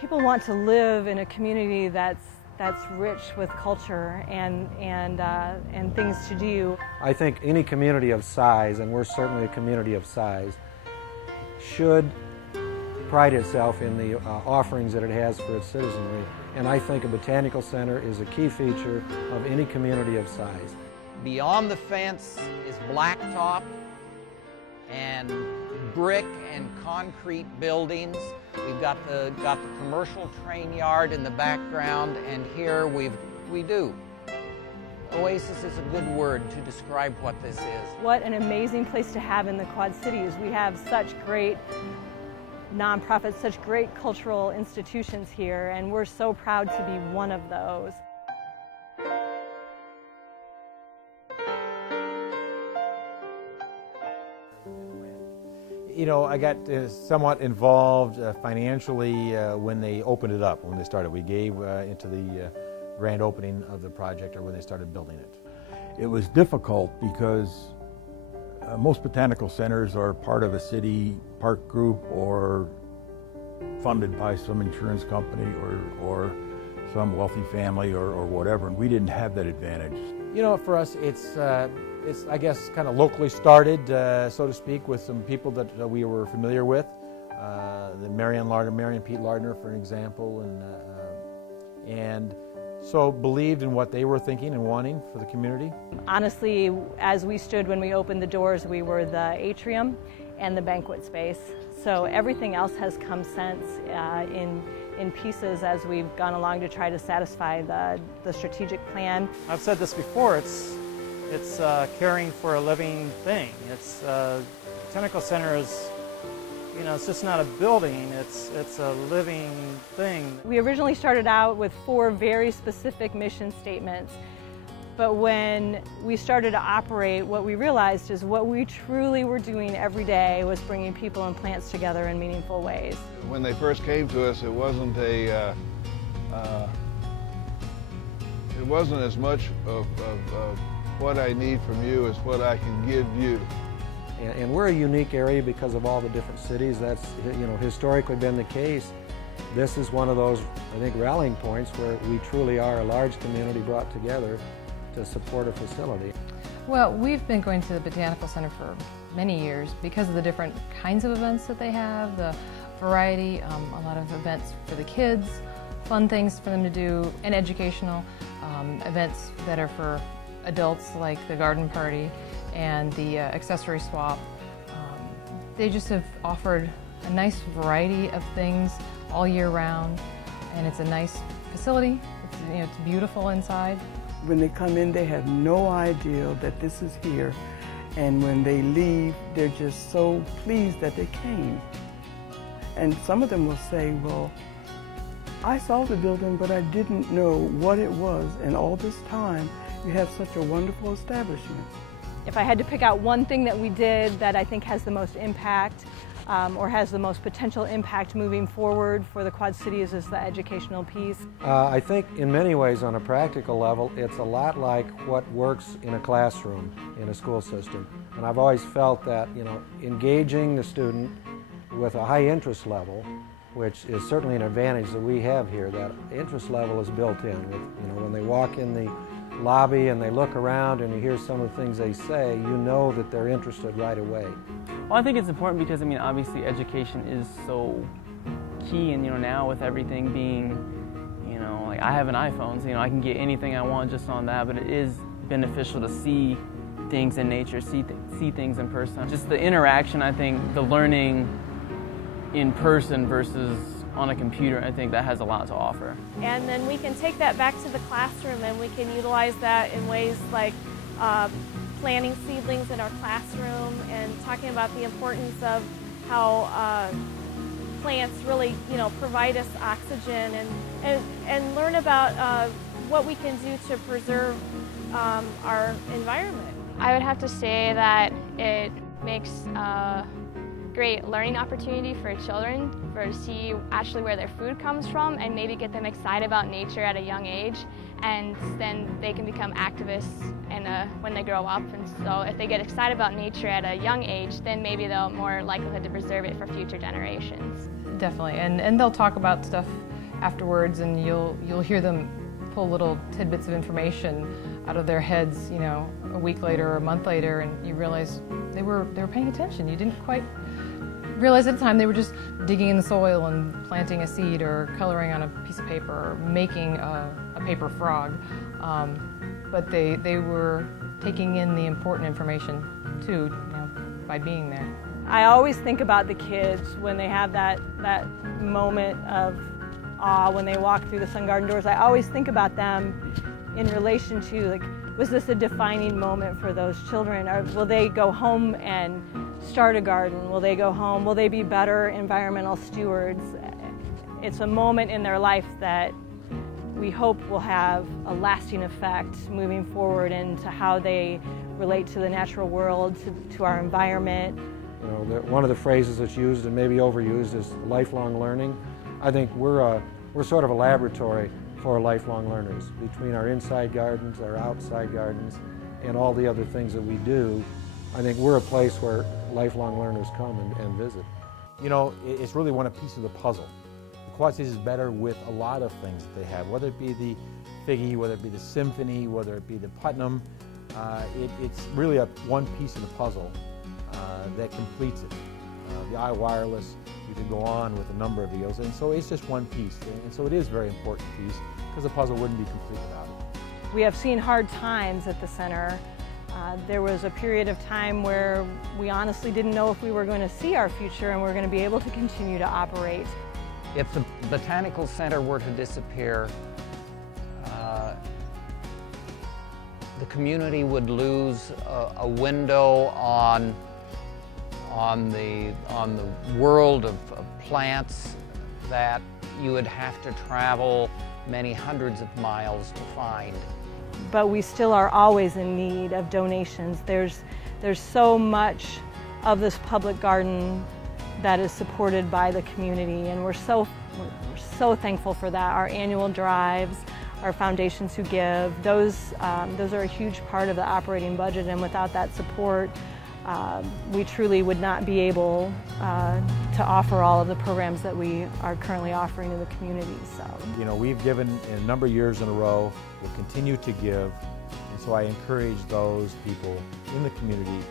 People want to live in a community that's rich with culture and things to do. I think any community of size, and we're certainly a community of size, should pride itself in the offerings that it has for its citizenry. And I think a botanical center is a key feature of any community of size. Beyond the fence is blacktop and brick and concrete buildings. We've got the commercial train yard in the background, and here we do. Oasis is a good word to describe what this is. What an amazing place to have in the Quad Cities. We have such great nonprofits, such great cultural institutions here, and we're so proud to be one of those. You know, I got somewhat involved financially when they opened it up, when they started. We gave into the grand opening of the project, or when they started building it. It was difficult because most botanical centers are part of a city park group or funded by some insurance company or some wealthy family or whatever, and we didn't have that advantage. You know, for us, it's I guess, kind of locally started, so to speak, with some people that we were familiar with. The Marion and Pete Lardner, for example, and so believed in what they were thinking and wanting for the community. Honestly, as we stood when we opened the doors, we were the atrium and the banquet space. So everything else has come since in pieces as we've gone along to try to satisfy the strategic plan. I've said this before, it's caring for a living thing. It's Botanical Center is, you know, it's just not a building, it's a living thing. We originally started out with 4 very specific mission statements, but when we started to operate, what we realized is what we truly were doing every day was bringing people and plants together in meaningful ways. When they first came to us, it wasn't as much of what I need from you as what I can give you. And we're a unique area because of all the different cities. That's, you know, historically been the case. This is one of those, I think, rallying points where we truly are a large community brought together to support a facility. Well, we've been going to the Botanical Center for many years because of the different kinds of events that they have, the variety, a lot of events for the kids, fun things for them to do, and educational events that are for adults, like the garden party and the accessory swap. They just have offered a nice variety of things all year round, and it's a nice facility. It's, you know, it's beautiful inside. When they come in, they have no idea that this is here, and when they leave, they're just so pleased that they came. And some of them will say, well, I saw the building, but I didn't know what it was, and all this time you have such a wonderful establishment. If I had to pick out one thing that we did that I think has the most impact or has the most potential impact moving forward for the Quad Cities, is the educational piece. I think in many ways on a practical level it's a lot like what works in a classroom in a school system. And I've always felt that, you know, engaging the student with a high interest level, which is certainly an advantage that we have here, that interest level is built in. With, you know, when they walk in the lobby and they look around and you hear some of the things they say, you know that they're interested right away. Well, I think it's important because, I mean, obviously education is so key, and, you know, now with everything being, you know, like I have an iPhone, so, you know, I can get anything I want just on that, but it is beneficial to see things in nature, see things in person. Just the interaction, I think, the learning in person versus on a computer, I think that has a lot to offer. And then we can take that back to the classroom, and we can utilize that in ways like planting seedlings in our classroom and talking about the importance of how plants really, you know, provide us oxygen, and learn about what we can do to preserve our environment. I would have to say that it makes great learning opportunity for children to see actually where their food comes from and maybe get them excited about nature at a young age, and then they can become activists when they grow up. And so if they get excited about nature at a young age, then maybe they're more likely to preserve it for future generations. Definitely, and they'll talk about stuff afterwards, and you'll hear them pull little tidbits of information out of their heads, you know, a week later or a month later, and you realize they were paying attention. You didn't quite realize at the time they were just digging in the soil and planting a seed or coloring on a piece of paper or making a paper frog. But they were taking in the important information too, you know, by being there. I always think about the kids when they have that moment of awe when they walk through the Sun Garden doors. I always think about them in relation to, like, was this a defining moment for those children? Or will they go home and start a garden? Will they go home? Will they be better environmental stewards? It's a moment in their life that we hope will have a lasting effect moving forward into how they relate to the natural world, to our environment. You know, one of the phrases that's used and maybe overused is lifelong learning. I think we're sort of a laboratory for lifelong learners. Between our inside gardens, our outside gardens, and all the other things that we do, I think we're a place where lifelong learners come and visit. You know, it's really one piece of the puzzle. The Quad Cities is better with a lot of things that they have, whether it be the Figge, whether it be the Symphony, whether it be the Putnam. It's really one piece of the puzzle that completes it. The iWireless, you could go on with a number of deals, and so it's just one piece, and so it is a very important piece because the puzzle wouldn't be complete without it. We have seen hard times at the center. There was a period of time where we honestly didn't know if we were going to see our future and we're going to be able to continue to operate. If the Botanical Center were to disappear, the community would lose a window on the world of plants that you would have to travel many hundreds of miles to find. But we still are always in need of donations. There's so much of this public garden that is supported by the community, and we're so thankful for that. Our annual drives, our foundations who give, those are a huge part of the operating budget, and without that support, we truly would not be able to offer all of the programs that we are currently offering in the community. So, you know, we've given a number of years in a row, we'll continue to give, and so I encourage those people in the community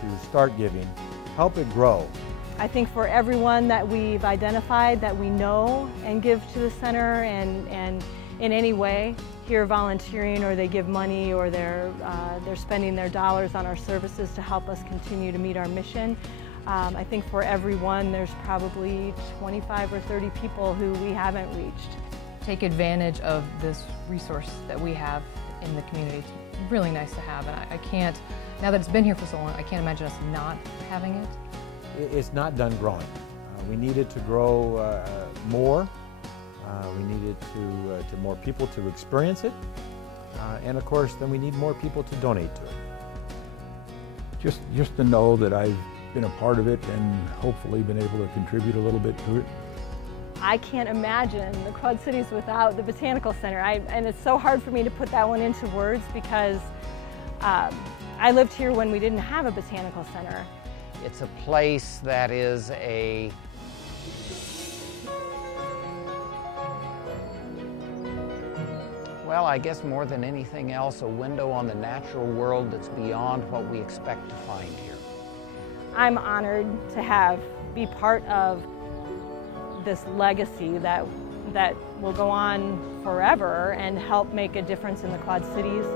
to start giving, help it grow. I think for everyone that we've identified that we know and give to the center and in any way here volunteering, or they give money, or they're spending their dollars on our services to help us continue to meet our mission. I think for everyone there's probably 25 or 30 people who we haven't reached. Take advantage of this resource that we have in the community. It's really nice to have, and I can't, now that it's been here for so long, I can't imagine us not having it. It's not done growing. We needed to grow more. We needed to more people to experience it, and of course, then we need more people to donate to it. Just to know that I've been a part of it and hopefully been able to contribute a little bit to it. I can't imagine the Quad Cities without the Botanical Center, and it's so hard for me to put that one into words because I lived here when we didn't have a Botanical Center. It's a place that is well, I guess more than anything else, a window on the natural world that's beyond what we expect to find here. I'm honored to be part of this legacy that will go on forever and help make a difference in the Quad Cities.